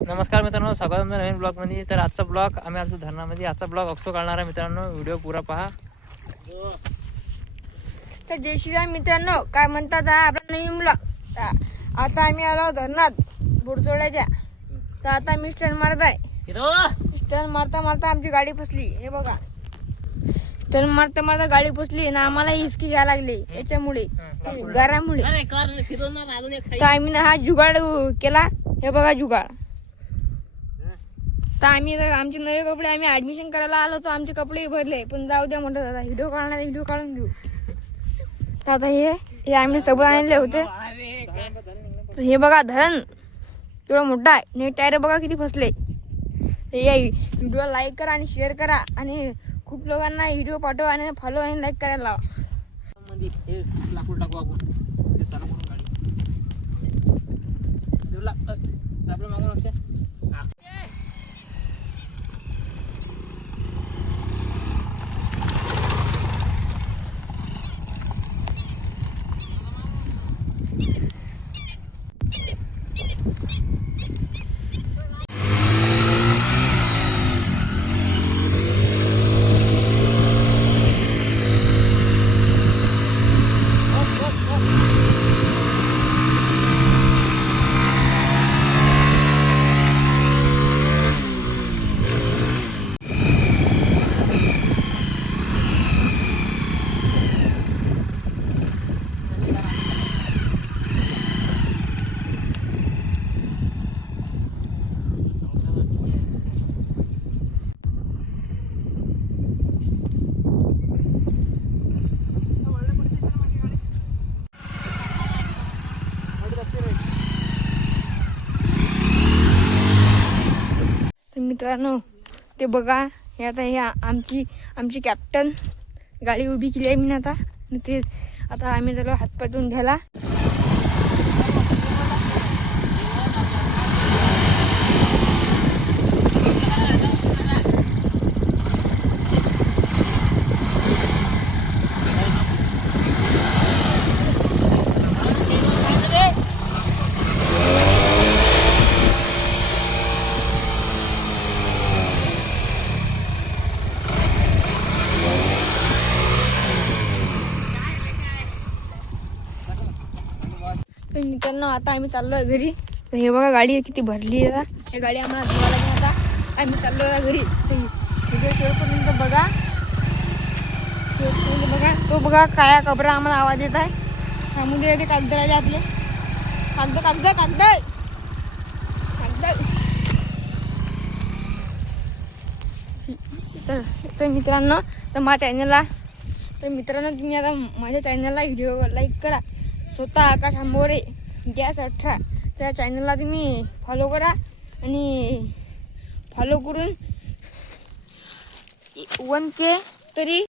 नमस्कार मित्रांनो, स्वागत आहे नवीन ब्लॉगमध्ये. तर आजचा ब्लॉग आम्ही आलो धरणामध्ये. आजचा ब्लॉग अक्सो काढणार आहे मित्रांनो, व्हिडिओ पुरा पहा. तर जय श्रीराम मित्रांनो, काय म्हणतात आपला नवीन ब्लॉग. आता आम्ही आलो धरणात बुडचोड्याच्या. तर आता मी स्टर्न मारत आहे. स्टर्न मारता मारता आमची गाडी फसली. हे बघा, स्टर्न मारता मारता गाडी फसली ना, आम्हाला हिसकी घ्यायला लागली याच्यामुळे, गारामुळे. तर आम्ही ना हा जुगाड केला. हे बघा जुगाड. तर आम्ही आमचे नवे कपडे आम्ही ऍडमिशन करायला आलो होतो. आमचे कपडे भरले, पण जाऊ द्या म्हणतात आता व्हिडिओ काढणार, व्हिडिओ काढून घेऊ. तर आता हे आम्ही सोबत आणले होते. तर हे बघा धरण एवढं मोठा आहे. ने टायर बघा किती फसले. या व्हिडिओ लाईक करा आणि शेअर करा आणि खूप लोकांना व्हिडिओ पाठवा आणि फॉलो आणि लाईक करायला लावा. मित्रांनो ते बघा, हे आता हे आमची कॅप्टन गाडी उभी केली आहे मी आता. ते आता आम्ही झालो हातपाय धुवून घ्यायला. तर मित्रांनो आता आम्ही चाललो आहे घरी. तर हे बघा गाडी किती भरली आहे. आता हे गाडी आम्हाला धुवायला लागेल. आता आम्ही चाललो आहे घरी. तर व्हिडिओ शेवटपर्यंत बघा, शेवटपर्यंत बघा. तो बघा काया कबरा आम्हाला आवाज येत आहे. त्यामध्ये ते कागद राहिले आपले. कागद कागद कागद कागद. तर मित्रांनो, तुम्ही आता माझ्या चॅनलला व्हिडिओ लाईक करा. स्वतः आकाश आंबोरे गॅस 18 त्या चॅनलला तुम्ही फॉलो करा आणि फॉलो करून 1K तरी